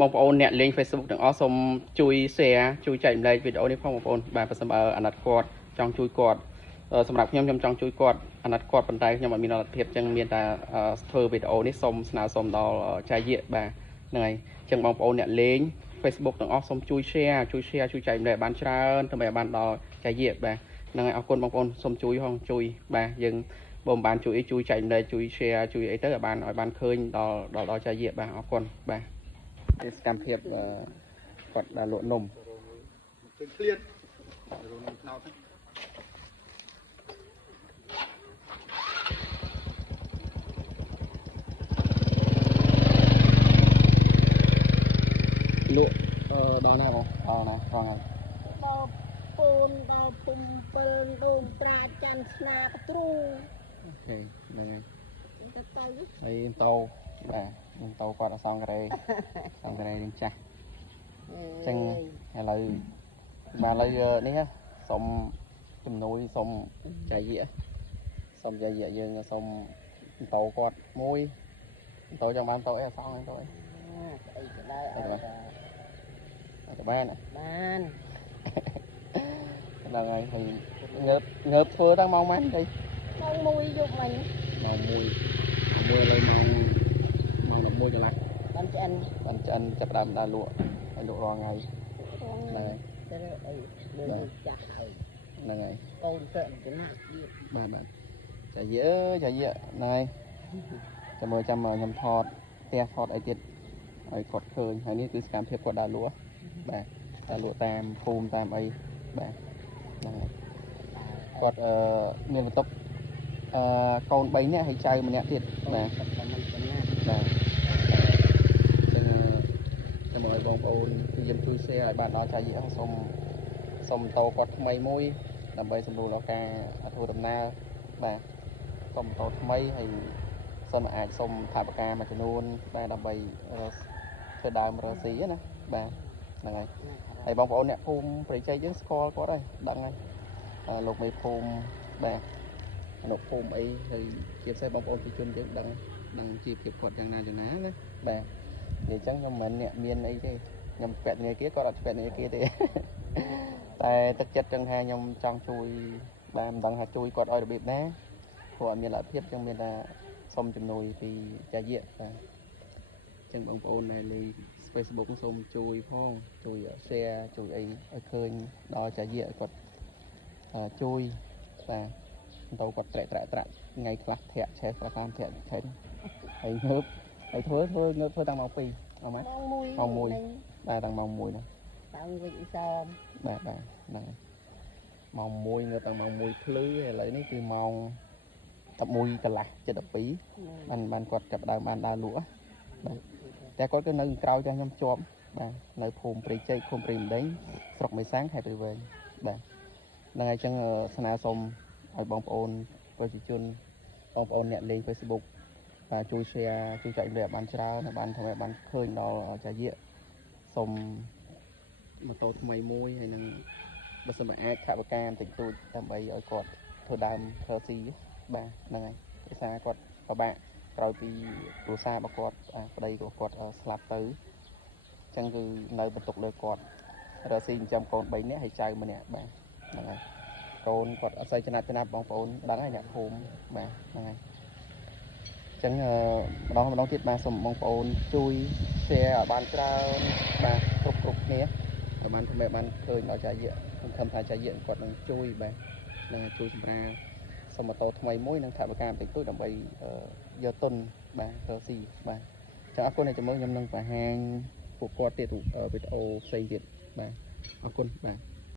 បងប្អូនអ្នកលេង Facebook ទាំងអស់សូមជួយ share ជួយចែកម្លែកវីដេអូនេះផងបងប្អូនបាទប្រសិនបើអាណិតគាត់ចង់ជួយគាត់សម្រាប់ខ្ញុំចង់ជួយគាត់អាណិតគាត់ប៉ុន្តែខ្ញុំអត់មានលទ្ធភាពចឹងមានតែធ្វើវីដេអូនេះសូមស្នើសុំដល់ចាយៈបាទហ្នឹងហើយចឹងបងប្អូនអ្នកលេង Facebook ទាំងអស់សូមជួយ share ជួយចែកម្លែកបានច្រើនដើម្បីឲ្យបានដល់ចាយៈបាទហ្នឹងហើយអរគុណបងប្អូនសូមជួយផងជួយបាទយើងបើមិនបានជួយជួយចែកម្លែកជួយ share ជួយអីទៅឲ្យបានឃើញដល់ចាយៈបាទអរគុណបាទសកម្មភាពគាត់ដើរលក់នំឃើញឃ្លាតរោនំថ្នោតលក់ដល់ណាបងដល់ណាផងហើយដល់ពូនដល់ពុំ7ដួងប្រាចាំស្នាកទ្រូអូខេហ្នឹងហើយទៅហើយតោបាទតោគាត់អសងការ៉េយើងចាស់ចឹងឥឡូវមកឥឡូវនេះសុំជំនួយសុំចាយៈយើងសុំតោគាត់មួយតោចង់បានតោអីអសងតោអីអីក៏ដែរអីក៏បានហ្នឹងហើយហើយងើបធ្វើតាំងម៉ោងម៉ាន់ទៅម៉ោង1យប់មិញម៉ោង1ឥឡូវម៉ោង11កន្លះបានឆ្អិនចាប់ដើមដើរលក់ឲ្យលក់រាល់ថ្ងៃហ្នឹងហើយទៅអីលើចាស់ហើយហ្នឹងហើយកូនទៅចំណាក់ទៀតបាទចាយៈហ្នឹងហើយចាំមើលចាំខ្ញុំថតផ្ទះថតអីទៀតឲ្យគាត់ឃើញហើយនេះគឺសកម្មភាពគាត់ដើរលក់បាទដើរលក់តាមភូមិតាមអីបាទហ្នឹងហើយគាត់មានបន្ទប់កូន3នាក់ហើយចៅម្នាក់ទៀតបាទបាទចឹងឲ្យបងប្អូនយើងជួយ share ឲ្យបានដល់ចាយៈសុំតោគាត់ថ្មីមួយដើម្បីសម្រួលដល់ការធ្វើដំណើរបាទសុំតោថ្មីហើយសុំអាចសុំថវិកាមួយចំនួនបាទដើម្បីធ្វើដើមរកស៊ីណាបាទហ្នឹងហើយបងប្អូនអ្នកភូមិប្រជ័យយើងស្គាល់គាត់ហើយដឹងហើយលោកមេភូមិបាទអនុភូមិអីហើយជាពិសេសបងប្អូនប្រជាជនយើងដឹងជីវភាពគាត់យ៉ាងណាណាបាទនិយាយចឹងខ្ញុំមិនអ្នកមានអីទេខ្ញុំពាក់ងារគេគាត់អត់ពាក់ងារគេទេតែទឹកចិត្តចឹងថាខ្ញុំចង់ជួយបាទមិនដឹងថាជួយគាត់ឲ្យរបៀបណាព្រោះអត់មានលទ្ធភាពចឹងមានតែសុំជំនួយពីចាយៈបាទចឹងបងប្អូនដែលលេង Facebook សូមជួយផងជួយ share ជួយអីឲ្យឃើញដល់ចាយៈគាត់ជួយបាទទៅគាត់ត្រាក់ថ្ងៃខ្លះធាក់ឆេះខ្លះតាមធាក់ឆេះហើយងើបហើយធ្វើតាំងម៉ោង2អត់ម៉ោង1បាទតាំងម៉ោង1ហ្នឹងតាំងវិសោមបាទហ្នឹងម៉ោង1ងើបតាំងម៉ោង1ភ្លឺឥឡូវនេះគឺម៉ោង11កន្លះ7:12បានគាត់ចាប់ដើមបានដើរលក់បាទតែគាត់គឺនៅក្រៅចាស់ខ្ញុំជាប់បាទនៅភូមិព្រៃជ័យភូមិព្រៃម្ដេញស្រុកមេសាំងខេត្តព្រៃវែងបាទហ្នឹងហើយចឹងស្នើសុំឲ្យបងប្អូនប្រជាជនបងប្អូនអ្នកលេង Facebook បាទជួយ share ជួយចែកម្លែកបានច្រើនបានធ្វើឲ្យបានឃើញដល់ចាយៈសុំម៉ូតូថ្មីមួយហើយនឹងបើសិនបើអាចថវិកាបន្តិចតួចដើម្បីឲ្យគាត់ធ្វើដើមធ្វើស៊ីបាទហ្នឹងហើយភាសាគាត់ពិបាកក្រោយពីគ្រួសាររបស់គាត់ប្តីរបស់គាត់ស្លាប់ទៅអញ្ចឹងគឺនៅបន្ទុកលើគាត់រកស៊ីចិញ្ចឹមកូន3នាក់ហើយចៅម្នាក់បាទហ្នឹងហើយកូនគាត់អត់សូវចំណាប់បងប្អូនដឹងហើយអ្នកភូមិបាទហ្នឹងហើយអញ្ចឹងម្ដងទៀតបាទសូមបងប្អូនជួយ share ឲ្យបានច្រើនបាទគ្រប់គ្នាឲ្យបានធ្វើឲ្យបានឃើញដល់ចាយៈខ្ញុំខំថាចាយៈគាត់នឹងជួយបាទនឹងជួយសម្រាប់សុំម៉ូតូថ្មីមួយនិងថវិកាបន្តិចតួចដើម្បីយកទុនបាទរកស៊ីបាទចឹងអរគុណដែលចាំមើលខ្ញុំនឹងបង្ហាញពួកគាត់ទៀតវីដេអូផ្សេងទៀតបាទអរគុណបាទ